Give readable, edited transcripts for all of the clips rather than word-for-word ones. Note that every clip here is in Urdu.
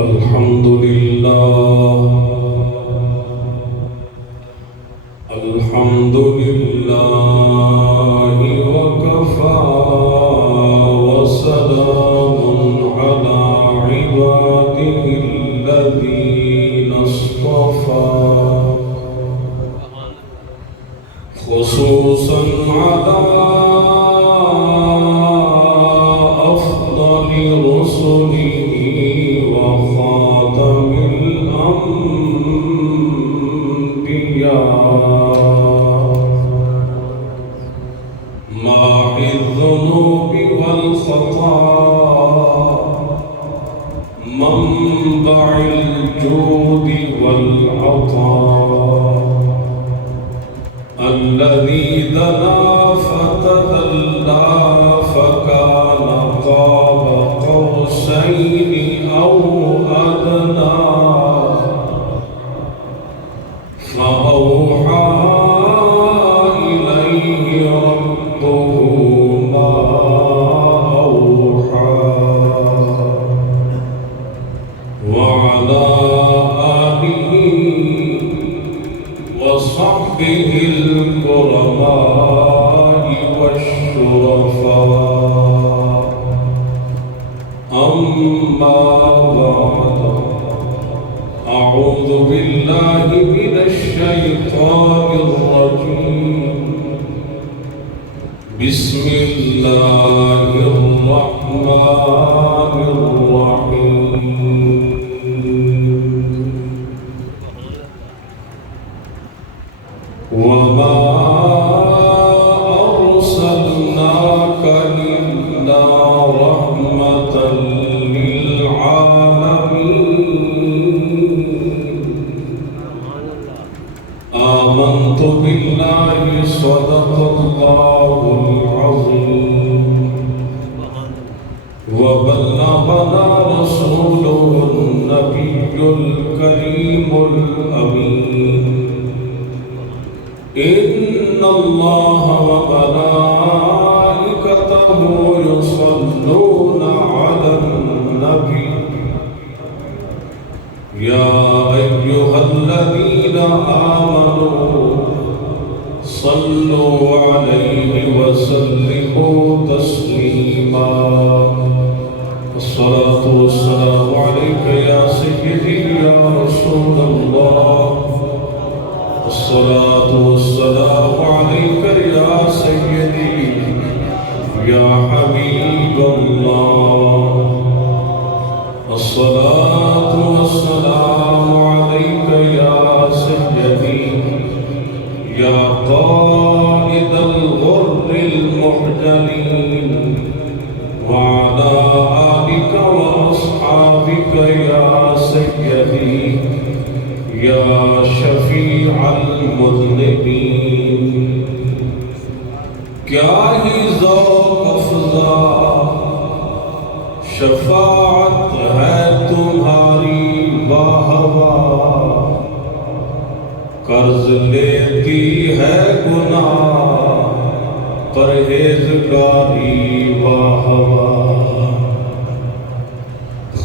الحمد لله وكفى وسلام على عباده الذين اصطفى خصوصا على أفضل رسله وخاتم الأنبياء ماحي الذنوب والخطايا منبع الجود والعطاء الذي دنا فتدلى فكان قاب قوسين أو أدنى فأوحى إليه ربه ما أوحى وعلى آله وصحبه الكرماء والشرفاء أما بعد أعوذ بالله من الشيطان الرجيم بسم الله الرحمن الرحيم وما أرسلناك إلا رحمة للعالمين آمنت بالله صدق الله العظيم وبلغنا رسوله النبي الكريم الأمين إن الله وملائكته يصلون على النبي يا أيها الذين آمنوا صلوا عليه وسلموا تسليما الصلاة والسلام عليك يا سيدي يا رسول الله الصلاة والسلام عليك يا سيدي يا حبيب الله الصلاة والسلام عليك يا سيدي يا قائد الغر المحجلين وعلى آلك وأصحابك يا سيدي يا شفيع المذنبين کیا ہی ذوق افزا شفاعت ہے تمہاری واہ واہ قرض لیتی ہے گناہ پرہیزگاری واہ واہ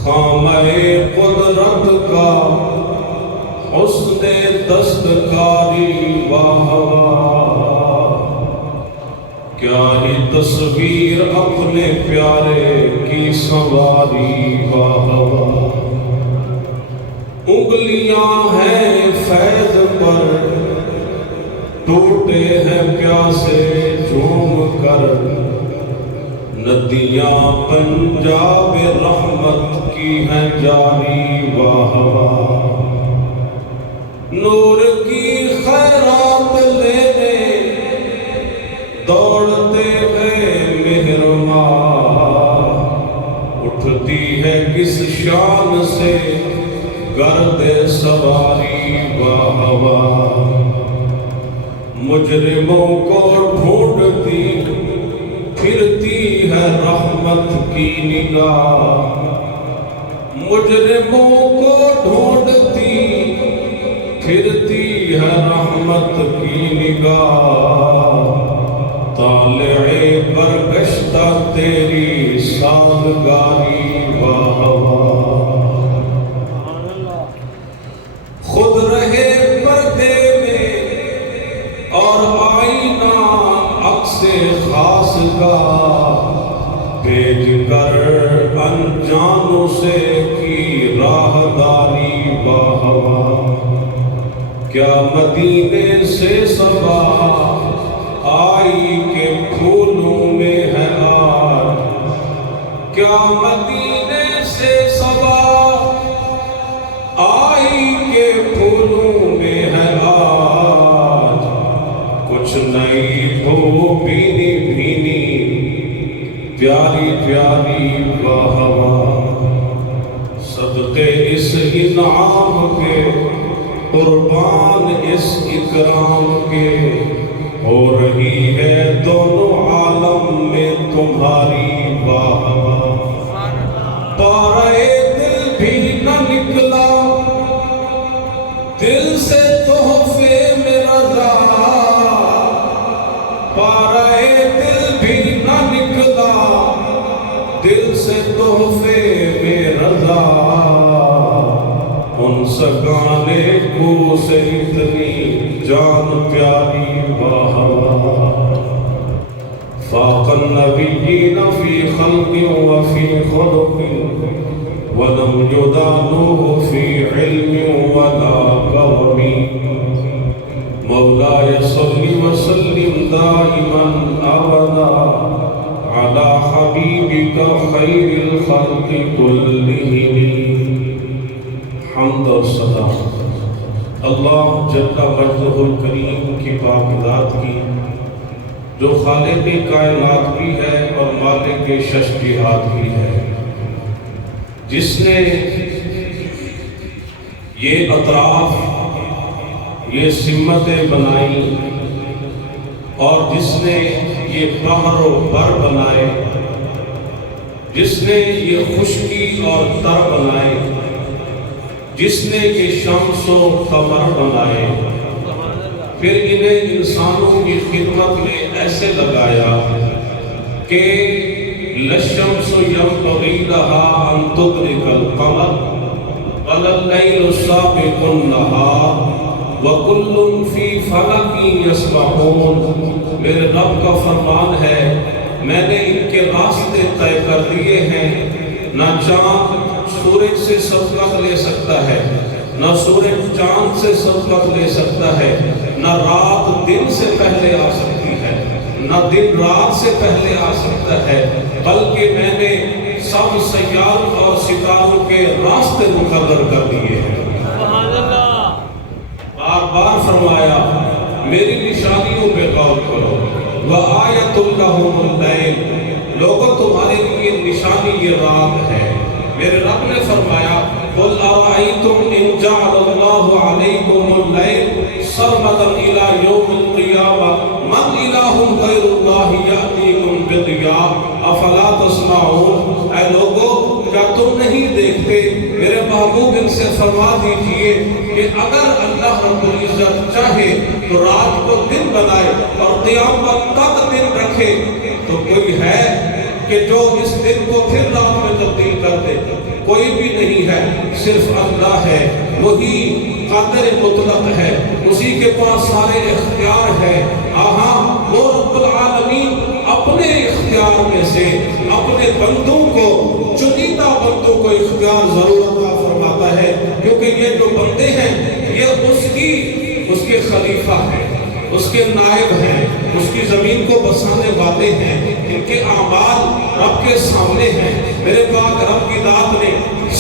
خامہ قدرت کا حسن دستکاری واہ واہ کیا ہی تصویر اپنے پیارے کی سواری واہ واہ انگلیاں ہیں فیض پر ٹوٹے ہیں پیاسے جھوم کر ندیاں پنجاب رحمت کی ہیں جاری واہ واہ نور کی خیرات لینے دوڑتے ہیں مہربان اٹھتی ہے کس شان سے گرد سواری واہ واہ مجرموں کو ڈھونڈتی پھرتی ہے رحمت کی نگاہ مجرموں کو ڈھونڈتی پھرتی ہے رحمت کی نگاہ طالع برگشتہ تیری سازگاری واہ واہ کا بھیج کر انجانوں سے کی راہداری باہوا، کیا مدینے سے صبا آئی کے پھولوں میں ہے آج، کیا مدینے سے صبا آئی کے پھولوں میں ہے آج، کچھ نئی ہو بھینی بھینی پیاری پیاری واہوا، صدقے اس انعام کے قربان اس اکرام کے، ہو رہی ہے دونوں عالم میں تمہاری واہوا، پارے دل بھی نہ نکلا دل سے تحفے میں رضا، پارے دل بھی نہ نکلا دل سے تحفے میں رضا، ان سگانے کو سے اتنی جان پیاری واہوا، فاق النبیین فی خلق وفی خلق ولم یدانوہ فی علم ولا کرم، مولاي صل وسلم دائما ابدا على حبيبك خير الخلق كلهم، حمد و ثنا اللہ جل مجدہ الکریم کی پاک ذات کی، جو خالق کائنات بھی ہے اور مالک شش جہات بھی ہے، جس نے یہ اطراف یہ سمتیں بنائی اور جس نے یہ بحر و بر بنائے، جس نے یہ خشکی اور تر بنائے، جس نے یہ شمس و قمر بنائے، پھر انہیں انسانوں کی خدمت میں ایسے لگایا کہ لَلشَّمْسُ يَنبَغِي لَهَا أَن تُدْرِكَ الْقَمَرَ وَلَا اللَّيْلُ سَابِقُ النَّهَارِ وَكُلٌّ فِي فَلَكٍ يَسْبَحُونَ، میرے رب کا فرمان ہے میں نے ان کے راستے طے کر دیے ہیں، نہ چاند سورج سے سبقت لے سکتا ہے، نہ سورج چاند سے سبقت لے سکتا ہے، نہ رات دن سے پہلے آ سکتی ہے، نہ دن رات سے پہلے آ سکتا ہے، بلکہ میں نے سب سیاروں اور ستاروں کے راستے مقرر کر دیے ہیں۔ بار بار فرمایا میری نشانیوں پہ غور کرو، وَآیَةٌ لَهُمُ اللَّیْلُ، لوگوں تمہارے لیے نشانی یہ رات ہے۔ میرے رب نے فرمایا قُلْ أَرَأَيْتُمْ إِنْ جَعَلَ اللَّهُ عَلَيْكُمُ اللَّيْلَ سَرْمَدًا إِلَى يَوْمِ الْقِيَامَةِ مَنْ إِلَٰهٌ غَيْرُ اللَّهِ يَأْتِيكُمْ بِضِيَاءٍ أَفَلَا تَسْمَعُونَ، اے لوگو کیا تم نہیں دیکھتے؟ میرے محبوب ان سے فرما دیجئے کہ اگر اللہ رب العزت چاہے تو رات کو دن بنائے اور قیامت تک دن رکھے، تو کوئی ہے کہ جو اس دن کو پھر رات میں تبدیل کر دے؟ کوئی بھی نہیں ہے، صرف اللہ ہے، وہی قادر مطلق ہے، اسی کے پاس سارے اختیار ہے۔ وہ رب العالمین اپنے اختیار میں سے اپنے بندوں کو، چنیدہ بندوں کو اختیار ضرور عطا فرماتا ہے، کیونکہ یہ جو بندے ہیں یہ اس کے خلیفہ ہیں، اس کے نائب ہیں، اس کی زمین کو بسانے والے ہیں، ان کے اعمال رب کے سامنے ہیں۔ میرے پاک رب کی ذات نے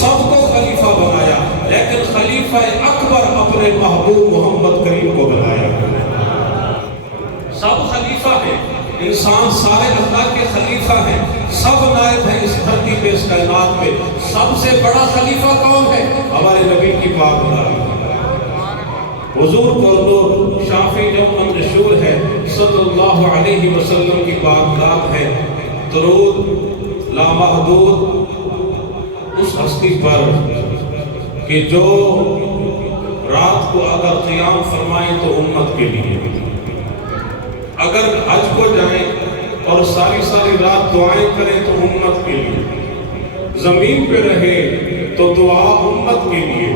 سب کو خلیفہ بنایا، لیکن خلیفہ اکبر اپنے محبوب محمد کریم کو بنایا۔ سب خلیفہ ہیں، انسان سارے اللہ کے خلیفہ ہیں، سب نائب ہیں اس دھرتی پہ، اس کائنات پہ۔ سب سے بڑا خلیفہ کون ہے؟ ہمارے نبی کی پاک ذات۔ حضور کو شافی جو منشور ہے صلی اللہ علیہ وسلم کی پاک ذات ہے، درود لامحدود اس ہستی پر کہ جو رات کو اگر قیام فرمائے تو امت کے لیے، اگر حج کو جائیں اور ساری رات دعائیں کریں تو امت کے لیے، زمین پہ رہے تو دعا امت کے لیے،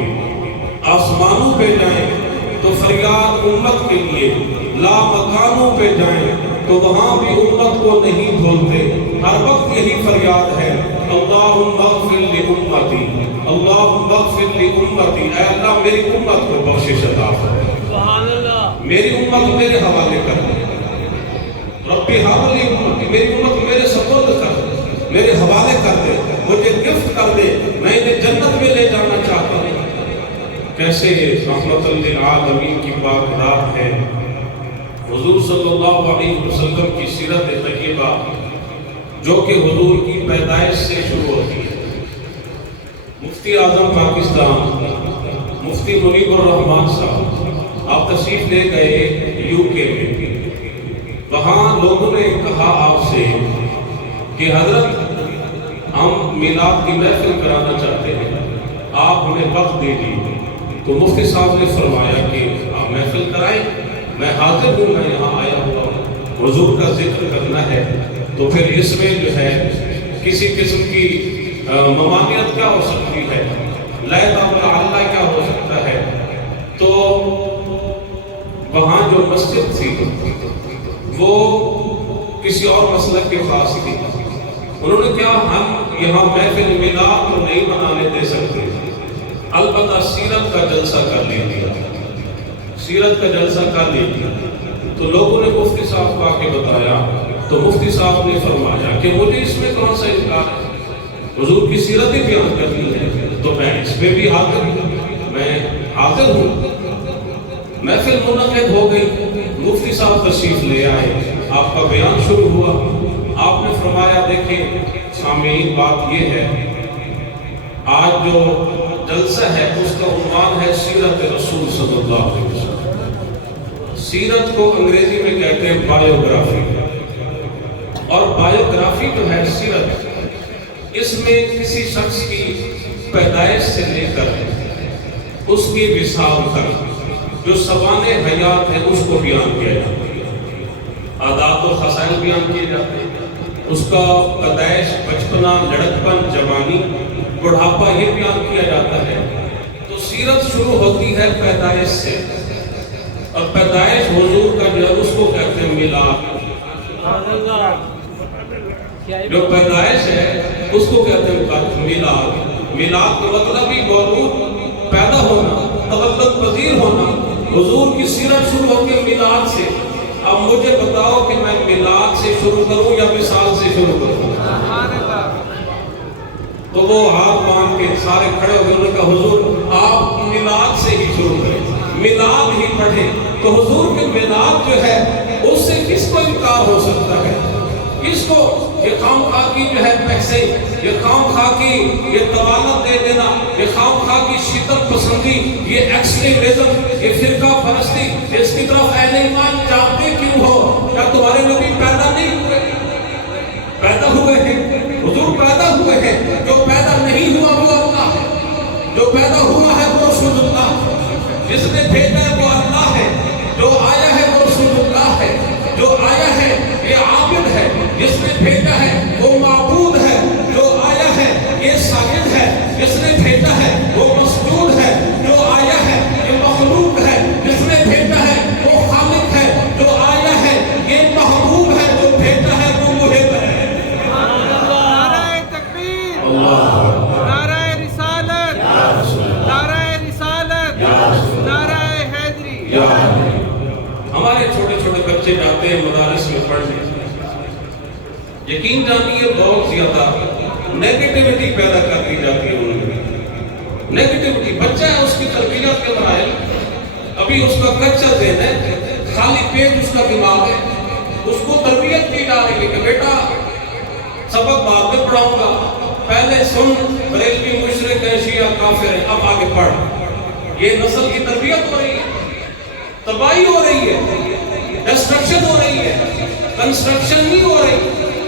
آسمانوں پہ جائیں تو فریاد امت کے لیے، لا مکانوں پہ جائیں تو وہاں بھی امت کو نہیں بھولتے، ہر وقت یہی فریاد ہے، اللہم اغفر لامتی، اللہم اغفر لامتی، اے اللہ میری امت کو بخشش عطا فرما، سبحان اللہ، میری امت میرے حوالے کر دے، ربی حب لی امتی، میری امت میرے سپرد کر دے، میرے حوالے کر دے، مجھے گفٹ کر دے، میں انہیں جنت میں لے جانا چاہتا ہوں۔ کیسے رحمت للعالمین کی پاک رات ہے، حضور صلی اللہ علیہ وسلم کی سیرت طیبہ جو کہ حضور کی پیدائش سے شروع ہوتی ہے۔ مفتی اعظم پاکستان مفتی منیب الرحمان صاحب آپ تشریف لے گئے یو کے میں، وہاں لوگوں نے کہا آپ سے کہ حضرت ہم میلاد کی محفل کرانا چاہتے ہیں، آپ ہمیں وقت دے دیجیے۔ تو مفتی صاحب نے فرمایا کہ آپ محفل کرائیں، میں حاضر ہوں، میں یہاں آیا ہوا ہوں، حضور کا ذکر کرنا ہے۔ تو پھر اس میں جو ہے کسی قسم کی ممانعت کیا ہو سکتی ہے، لائق اللہ کیا ہو سکتا ہے؟ تو وہاں جو مسجد تھی وہ کسی اور مسلک کے خاص تھی، انہوں نے کیا ہم یہاں محفل میلاد تو نہیں منانے دے سکتے، البتہ سیرت کا جلسہ کر لیا، سیرت کا جلسہ کر لیا۔ تو لوگوں نے مفتی صاحب کو آ کے بتایا، تو مفتی صاحب نے فرمایا کہ مجھے اس میں کون سا انکار ہے، حضور کی سیرت ہی بیان کرنی ہے، تو میں اس میں بھی حاضر ہوں، میں حاضر ہوں۔ محفل منعقد ہو گئی، مفتی صاحب تشریف لے آئے، آپ کا بیان شروع ہوا، آپ نے فرمایا دیکھیں سامعین بات یہ ہے، آج جو جلسہ ہے اس کا عنوان ہے سیرت رسول صلی اللہ علیہ وسلم۔ سیرت کو انگریزی میں کہتے ہیں بایوگرافی، اور بایوگرافی جو ہے سیرت، اس میں کسی شخص کی پیدائش سے لے کر اس کی وصال تک جو سوانح حیات ہے اس کو بیان کیا جاتا ہے، عادات و خصائل بیان کیے جاتے ہیں، اس کا پیدائش، بچپنا، لڑکپن، جوانی، بڑھاپا یہ بیان کیا جاتا ہے۔ تو سیرت شروع ہوتی ہے پیدائش سے، اور پیدائش حضور کا جو ہے اس کو کہتے ہیں میلاد، جو پیدائش ہے اس کو کہتے ہیں میلاد۔ میلاد کا مطلب ہی مولود، پیدا ہونا، تولد پذیر ہونا۔ حضور کی سیرت شروع ہوتی ہے میلاد سے۔ اب مجھے بتاؤ کہ میں میلاد سے شروع کروں یا مثال سے شروع کروں؟ تو وہ ہاتھ باندھ کے سارے کھڑے ہو گئے، انہوں نے کہا حضور آپ میلاد سے ہی شروع کریں، میلاد ہی پڑھیں۔ تو حضور کے میلاد جو ہے اس سے کس کو انکار ہو سکتا ہے؟ کس کو یہ خام خواہ کی جو ہے پیسے، یہ خام خواہ کی یہ طوالت دے دینا، یہ خام خواہ کی شدت پسندی، یہ ایکسٹریمزم، یہ فرقہ پرستی، اس کی طرف اہل ایمان جانتے کیوں ہو؟ کیا تمہارے نبی پیدا نہیں ہوئے؟ پیدا ہوئے ہیں، حضور پیدا ہوئے ہیں۔ جو پیدا نہیں ہوا وہ اللہ ہے، جو پیدا ہوا ہے وہ رسول اللہ، جس نے بھیجا ہے وہ اللہ ہے، جو آیا ہے وہ رسول اللہ ہے، جو آیا ہے یہ عابد ہے، جس نے بھیجا ہے وہ معبود ہے، جو آیا ہے یہ ساجد ہے، جس نے بھیجا ہے وہ مسجود ہے، جو آیا ہے یہ مخلوق ہے، جس نے بھیجا ہے وہ خالق ہے، جو آیا ہے یہ محبوب ہے، جو بھیجا ہے وہ محب ہے۔ نعرہ تکبیر، نعرہ رسالت، نعرہ رسالت، نعرہ حیدری۔ ہمارے چھوٹے چھوٹے بچے جاتے ہیں مدارس میں پڑھنے، یقین جانیے بہت زیادہ نیگیٹیوٹی پیدا کر دی جاتی ہے ان میں۔ نیگیٹیوٹی، بچہ ہے اس کی تربیت کے مراحل، ابھی اس کا کچا ذہن ہے، خالی پیٹ اس کا دماغ ہے، اس کو تربیت کی جا رہی ہے کہ بیٹا سبق بعد میں پڑھاؤں گا، پہلے سن بریلوی مشرک ہے، شیعہ کافر ہے، اب آگے پڑھ۔ یہ نسل کی تربیت ہو رہی ہے، تباہی ہو رہی ہے، ڈسٹرکشن ہو رہی ہے، کنسٹرکشن نہیں ہو رہی،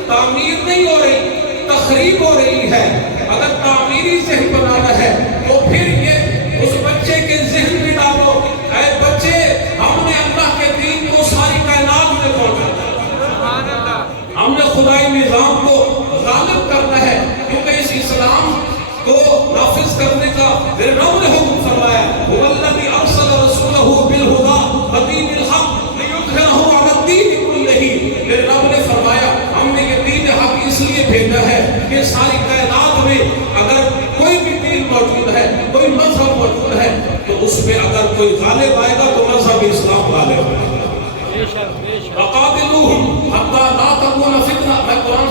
تعمیر نہیں ہو رہی، تخریب ہو رہی ہے۔ اگر تعمیری ذہن بنانا ہے تو پھر یہ اس بچے کے ذہن میں ڈالو، اے بچے ہم نے اللہ کے دین کو ساری کائنات میں پہنچانا ہے، ہم نے خدائی نظام کو غالب کرنا ہے، کیونکہ اس اسلام کو نافذ کرنے کا میرے رب نے حکم فرمایا، هو الذی ارسل رسولہ بالہدی ودین الحق لیظہرہ علی الدین کلہ۔ میرے اس پہ اگر کوئی غالب آئے گا تو مذہب اسلام غالب ہے. وَقَاتِلُوهُمْ حَتَّى لَا تَكُونَ فِتْنَةٌ. میں قرآن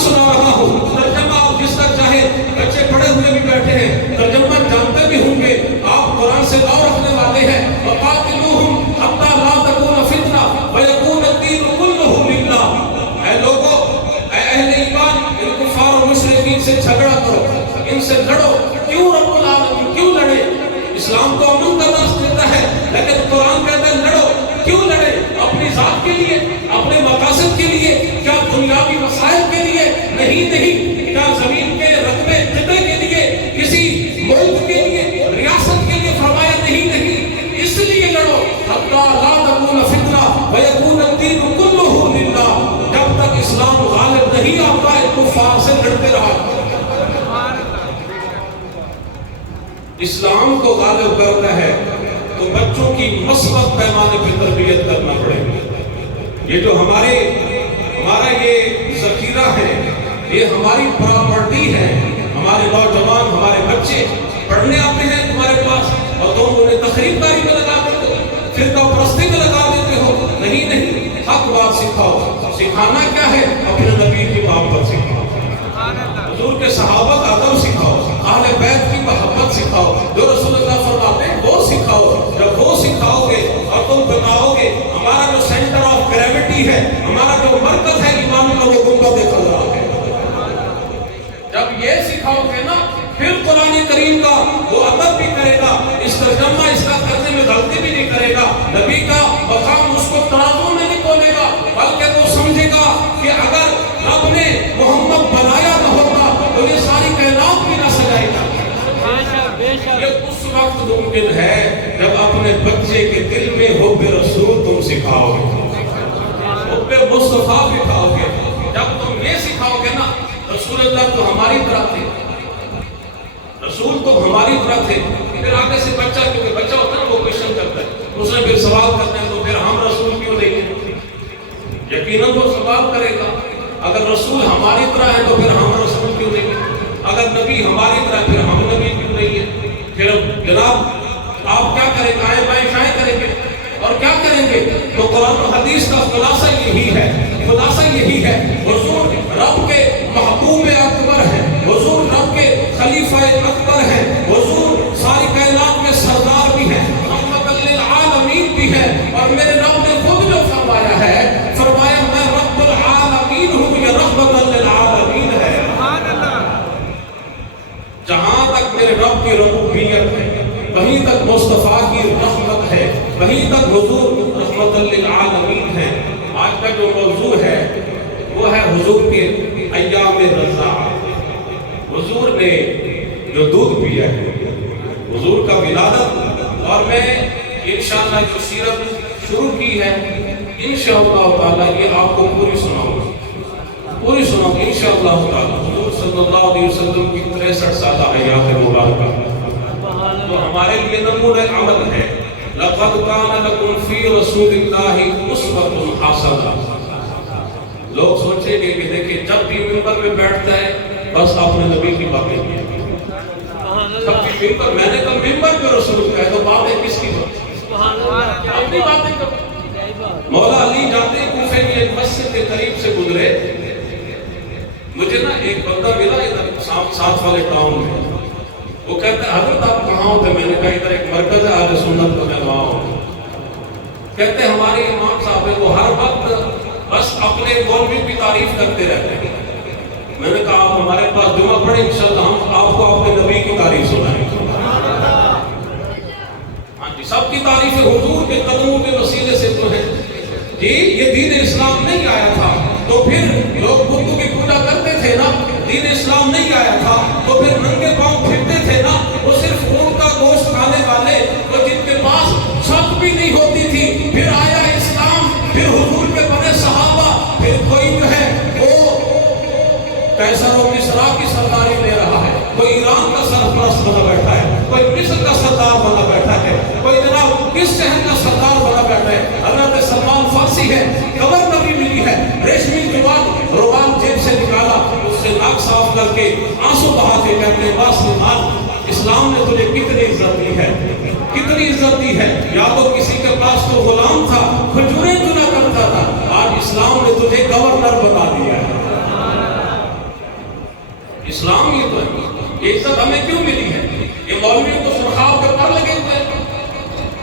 سنا رہا ہوں. ترجمہ آپ جس تک چاہے، بچے پڑھے ہوئے بھی بیٹھے ہیں، ترجمہ جانتے بھی ہوں گے، آپ قرآن سے غور رکھنے والے ہیں. وَقَاتِلُوهُمْ حَتَّى لَا تَكُونَ فِتْنَةٌ وَيَكُونَ الدِّينُ كُلُّهُ لِلَّهِ. اے لوگوں، اے اہل ایمان، ان کفار و مشرکین سے جھگڑا کرو، ان سے لڑو. کیوں رب العالمین کیوں لڑے؟ اسلام تو امن کا درس دیتا ہے، لیکن قرآن کہتا ہے لڑو. کیوں لڑے؟ اپنی ذات کے لیے، اپنے مقاصد کے لیے، کیا دنیاوی مسائل کے لیے؟ نہیں. کیا زمین کے رقبے خطے کے لیے، کسی ملک کے لیے، ریاست کے لیے؟ فرمایا نہیں. اس لیے لڑو. حتیٰ لا تکون فتنہ ویکون الدین کلہ للہ. جب تک اسلام غالب نہیں آتا ہے کفار سے لڑتے رہا. اسلام کو غالب کرنا ہے تو بچوں کی مثبت پیمانے پہ تربیت کرنا پڑے گا. یہ جو ہمارا یہ ذخیرہ ہے، یہ ہماری پراپرٹی ہے. ہمارے نوجوان، ہمارے بچے پڑھنے آتے ہیں تمہارے پاس اور تم انہیں تقریب کاری میں لگا دیتے ہو، فرقہ پرستی میں لگا دیتے ہو. نہیں، حق بات سکھاؤ. سکھانا کیا ہے؟ اپنے نبی کی محبت سکھاؤ، حضور کے صحابہ کا ادب سکھاؤ، اہل بیت کی محبت سکھاؤ. جو رسول اللہ فرماتے ہیں وہ سکھاؤ. جب وہ سکھاؤ گے اور تم بتاؤ گے ہمارا جو سینٹر آف گریوٹی ہے، ہمارا جو مرکز ہے ایمان کا، وہ گنبد خضرا ہے. جب یہ سکھاؤ گے نا، پھر قرآن کریم کا وہ ادب بھی کرے گا، اس ترجمہ اس کا کرنے میں غلطی بھی نہیں کرے گا. نبی کا مقام اس کو ترازو میں نہیں تولے گا، بلکہ وہ سمجھے گا کہ اگر رب نے محمد بنایا نہ ہوتا تو یہ ساری کائنات بھی نہ سجائے گا. یہ اس وقت ممکن ہے جب اپنے بچے کے دل میں حب رسول تم سکھاؤ گے، حب مصطفیٰ بٹھاؤ گے. جب تم یہ سکھاؤ گے نا، رسول اللہ تو ہماری طرح تھے، رسول تو ہماری طرح تھے. پھر آگے سے بچہ، کیونکہ بچہ ہوتا ہے نا وہ کوشچن کرتا ہے، اس نے پھر سوال کرتے ہیں تو پھر ہم رسول کیوں نہیں ہیں؟ یقیناً وہ سوال کرے گا. اگر رسول ہماری طرح ہے تو پھر ہم رسول کیوں نہیں ہیں؟ اگر نبی ہماری طرح پھر ہم نبی کیوں نہیں ہیں؟ پھر جناب آپ کیا کریں گے؟ آئیں بائیں شائیں کریں گے اور کیا کریں گے؟ تو قرآن و حدیث کا خلاصہ یہی ہے. حضور رب کے محبوب اکبر ہیں، حضور رب کے خلیفہ اکبر ہیں، حضور ساری کائنات میں سردار بھی ہیں، رحمت للعالمین بھی ہیں. اور میرے رب نے خود جو فرمایا ہے، فرمایا میں رب العالمین ہوں، یہ رحمت للعالمین ہے. جہاں تک میرے رب کی ربوبیت ہے، وہیں تک مصطفیٰ کی رحمت ہے، وہیں تک حضور رحمت للعالمین ہے. آج کا جو موضوع ہے وہ ہے حضور کے ایام رضاع. حضور نے جو دودھ پیا ہے، حضور کا ولادت. اور میں انشاءاللہ جو سیرت شروع کی ہے انشاءاللہ تعالیٰ یہ آپ کو پوری سناؤں گا انشاءاللہ تعالیٰ. حضور صلی اللہ علیہ وسلم کی 63 سالہ حیات مبارکہ تو ہمارے لیے نمونہ عمل ہے. لَقَدْ كَانَ لَكُمْ فِي رَسُولِ اللَّهِ أُسْوَةٌ حَسَنَةٌ. لوگ سوچیں گے کہ دیکھیں جب بھی منبر میں بیٹھتا ہے بس اپنے نبی کی باتیں کی. میں نے کہا ممبر پہ رسول کا ہے تو باتیں کس کی بات؟ اپنی باتیں کرو. مولا علی جاتے کوفے کی ایک مسجد کے قریب سے گزرے، مجھے نا ایک بندہ ملا ادھر ساتھ والے ٹاؤن میں. وہ کہتا ہے حضرت آپ کہاں ہوتے؟ میں نے کہا ادھر ایک مرکز ہے اہل سنت کا، میں وہاں ہوں. کہتے ہیں ہمارے امام صاحب ہیں وہ ہر وقت بس اپنے مولوی کی تعریف کرتے رہتے ہیں. میں نے کہا آپ ہمارے پاس جمعہ پڑھیں انشاءاللہ ہم آپ کو اپنے نبی کی تعریف سنائیں. ہاں جی، سب کی تعریف حضور کے قدموں کے وسیلے سے تو ہے. جی یہ دین اسلام نہیں آیا تھا تو پھر لوگ بتوں کی پوجا کرتے تھے نا. دین اسلام نہیں آیا تھا تو پھر ننگے پاؤں پھرتے تھے نا. وہ صرف اونٹ کا گوشت کھانے والے وہ جن کے پاس چھت بھی نہیں ہوتی تھی. پھر آیا اسلام، پھر حضور کے بڑے صحابہ، پھر کوئی جو ہے وہ قیصر و کسریٰ کی سرداری لے رہا ہے، کوئی ایران کا سرپرست بنا بیٹھا ہے، کوئی مصر کا سردار بنا بیٹھا ہے، کوئی جناب کس شہر کا سردار بنا بیٹھا ہے. حضرت سلمان فارسی ہے، قبر نبی ملی ہے، ریشمی رومال جیب سے نکالا، اس سے ناک صاف کر کے آنسو بہا کے کہتے ہیں واسلمان اسلام نے تجھے کتنی عزت دی ہے، کتنی عزت دی ہے. یا تو کسی کے پاس تو غلام تھا، کھجوریں چنا کرتا تھا، آج اسلام نے تجھے گورنر بنا دیا ہے. اسلام یہ تو ہے. یہ عزت ہمیں کیوں ملی ہے؟ یہ مولویوں کو سرخاب کے پر لگے ہوئے ہیں.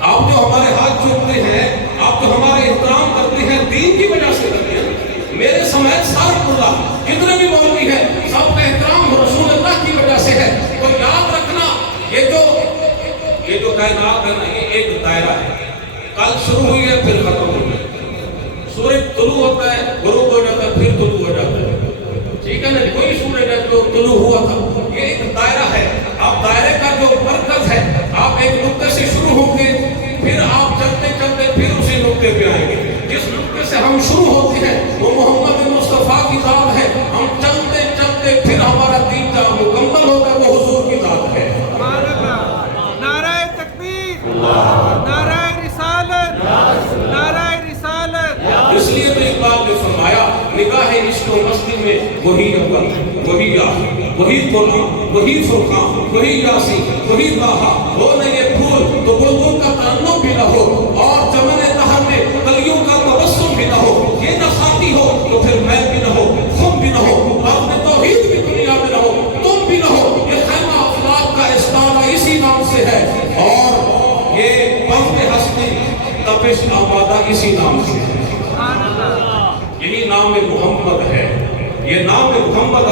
آپ جو ہمارے ہاتھ چومتے ہیں، آپ جو ہمارے احترام کرتے ہیں، دین کی وجہ سے کرتے ہیں. میرے سمیت سارا اللہ جتنے بھی مولوی ہیں سب کا احترام رسول اللہ کی وجہ سے ہے. تو یاد رکھنا یہ جو کائنات ہے نا، یہ ایک دائرہ ہے. کل شروع ہوئی ہے پھر ختم ہو گئی. سورج طلوع ہوتا ہے، غروب ہو جاتا ہے، پھر طلوع ہو جاتا ہے. ٹھیک ہے نا؟ کوئی سورج ہے جو طلوع ہوا تھا. یہ ایک دائرہ ہے. آپ دائرے کا جو مرکز ہے، آپ ایک نقطے سے شروع ہوں گے، پھر آپ چلتے چلتے پھر اسی نقطے پہ آئیں گے. جس نقطے سے ہم شروع ہوتے ہیں وہ محمد مصطفیٰ کی ذات ہے. ہم چلتے چلتے پھر ہمارا دین جہاں مکمل ہوتا ہے وہ حضور کی ذات ہے. نعرہ تکبیر، نعرہ رسالت، نعرہ رسالت. اس لیے تو اقبال نے فرمایا نگاہ عشق و مستی میں وہی اول، وہی آخر، وہی قرآن، وہی فرقان، وہی یاسین، وہی طٰہٰ. ہو نہ یہ پھول تو بلبل کا تعلق بھی نہ ہو، اور چمن طہر میں کلیوں کا تبسم بھی نہ ہو. یہ نہ خاکی ہو تو پھر میں بھی نہ ہو، خم بھی نہ ہو، آپ میں توحید بھی دنیا میں نہ ہو، تم بھی نہ ہو. یہ خیمہ افلاک کا استارہ اسی نام سے ہے، اور یہ پنکھ ہستی تپش آبادہ اسی نام سے ہے. یہی نام محمد ہے. یہ نام محمد